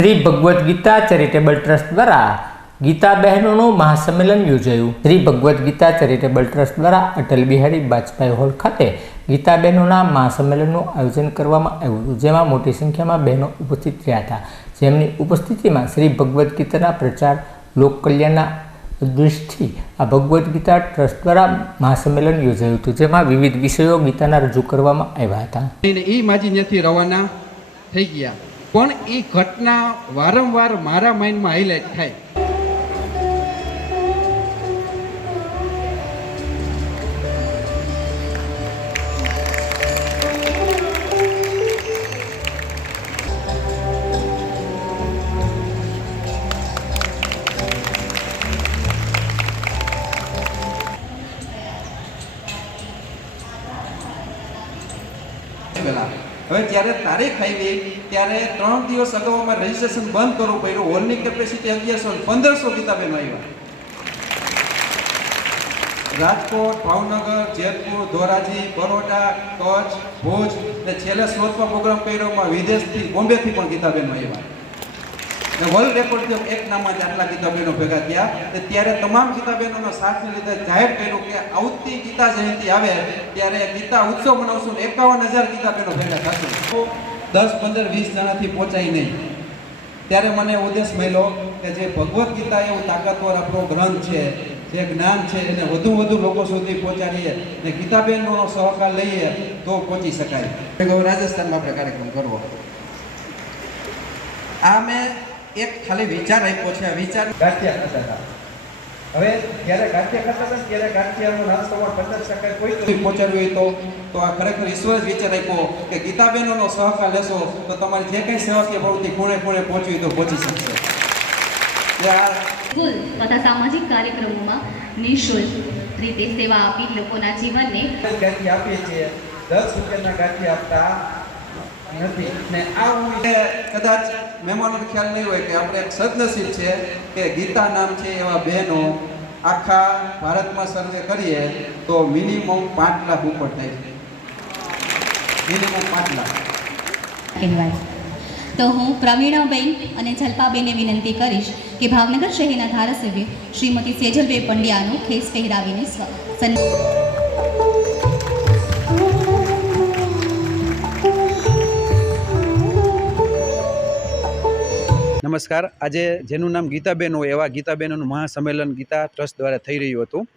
Shri Bhagavad Gita charitable trust દ્વારા ગીતા બહેનોનું મહાસંમેલન યોજાયું. શ્રી ભગવદ્ ગીતા ચેરિટેબલ ટ્રસ્ટ દ્વારા અટલ બિહારી વાજપેયી હોલ ખાતે ગીતા બહેનોના મહાસંમેલનનું આયોજન કરવામાં આવ્યું હતું, જેમાં મોટી સંખ્યામાં બહેનો ઉપસ્થિત રહ્યા હતા. જેમની ઉપસ્થિતિમાં શ્રી ભગવદ્ ગીતાના પ્રચાર, લોક કલ્યાણના ઉદ્દેશથી આ ભગવદ્ ગીતા ટ્રસ્ટ દ્વારા મહાસંમેલન યોજાયું હતું, જેમાં વિવિધ વિષયો ગીતાના રજૂ કરવામાં આવ્યા હતા. એ માજી રવાના થઈ ગયા. પણ એ ઘટના વારંવાર મારા માઇન્ડમાં હાઇલાઇટ થાય. પેલા. હવે જ્યારે તારીખ આવી, ત્યારે ત્રણ દિવસ અગાઉ અમારે રજીસ્ટ્રેશન બંધ કરવું પડ્યું. હોલની કેપેસિટી અગિયારસો પંદરસો કિતાબેનો આવ્યા. રાજકોટ, ભાવનગર, જેતપુર, ધોરાજી, બરોડા, કચ્છ, ભુજ ને છેલ્લે સ્લોતમાં પ્રોગ્રામ કર્યો વિદેશથી, બોમ્બેથી પણ કિતાબેનો આવ્યા. વર્લ્ડ રેકોર્ડ થયો એક નામમાં જ આટલા કિતાબેનો ભેગા થયા. તો ત્યારે તમામ કિતાબેનોનો સાથને લીધે જાહેર કર્યું કે આવતી ગીતા જયંતિ આવે ત્યારે ગીતા ઉત્સવ મનાવશું એકાવન હજાર કિતાબેનો ભેગા થશે. દસ, પંદર, વીસ જણાથી પહોંચાય નહીં. ત્યારે મને ઉદ્દેશ મળ્યો કે જે ભગવદ્ ગીતા એવું તાકાતવર આપણો ગ્રંથ છે, જે જ્ઞાન છે, એને વધુ વધુ લોકો સુધી પહોંચાડીએ ને ગીતાબેનનો સહકાર લઈએ તો પહોંચી શકાય. રાજસ્થાનમાં આપણે કાર્યક્રમ કરવો. આ મેં એક ખાલી વિચાર આપ્યો છે વિચાર ગાંઠિયા ખાતા હતા. હવે જ્યારે ગાંઠિયા ખાતા હતા ત્યારે ગાંઠિયાનો નાસ્તો પણ પચાસ ટકા કોઈ તો સુધી પહોંચાડ્યું હોય તો તો આ ખરેખર ઈશ્વર જ વિચાર આપ્યો કે ગીતાબેનોનો સહકાર લેશો તો તમારી જે કંઈ સેવાકીય પ્રવૃત્તિ ખૂણે ખૂણે પહોંચવી હોય તો પહોંચી શકશે. સ્કૂલ તથા સામાજિક કાર્યક્રમોમાં નિઃશુલ્ક રીતે સેવા આપી લોકોના જીવનને ગાંઠી આપીએ છીએ. દસ રૂપિયાના ગાંઠી આપતા નથી. ને આ હું કદાચ મહેમાનોને ખ્યાલ નહીં હોય કે આપણે એક સદનસીબ છે કે ગીતા નામ છે એવા બહેનો આખા ભારતમાં સર્વે કરીએ તો મિનિમમ પાંચ લાખ ઉપર થાય છે. મિનિમમ પાંચ લાખ. કહેવાય તો હું પ્રવીણાબેન અને જલ્પાબેનને વિનંતી કરીશ કે ભાવનગર શહેરના ધારાસભ્ય શ્રીમતી સેજલબેન પંડ્યાનું ખેસ પહેરાવીને સ્વ નમસ્કાર. આજે જેનું નામ ગીતાબેન હોય એવા ગીતાબેનોનું મહાસંમેલન ગીતા ટ્રસ્ટ દ્વારા થઈ રહ્યું હતું.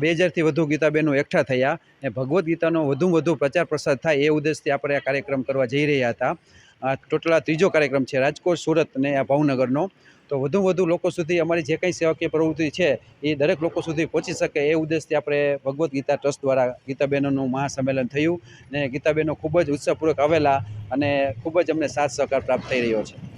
બે હજારથી વધુ ગીતાબેનો એકઠા થયા અને ભગવદ્ ગીતાનો વધુ વધુ પ્રચાર પ્રસાર થાય એ ઉદ્દેશથી આપણે આ કાર્યક્રમ કરવા જઈ રહ્યા હતા. આ ટોટલ ત્રીજો કાર્યક્રમ છે, રાજકોટ, સુરત અને આ ભાવનગરનો. તો વધુ વધુ લોકો સુધી અમારી જે કંઈ સેવાકીય પ્રવૃત્તિ છે એ દરેક લોકો સુધી પહોંચી શકે એ ઉદ્દેશથી આપણે ભગવદ્ ગીતા ટ્રસ્ટ દ્વારા ગીતાબેનોનું મહાસંમેલન થયું ને ગીતાબેનો ખૂબ જ ઉત્સાહપૂર્વક આવેલા અને ખૂબ જ અમને સાથ સહકાર પ્રાપ્ત થઈ રહ્યો છે.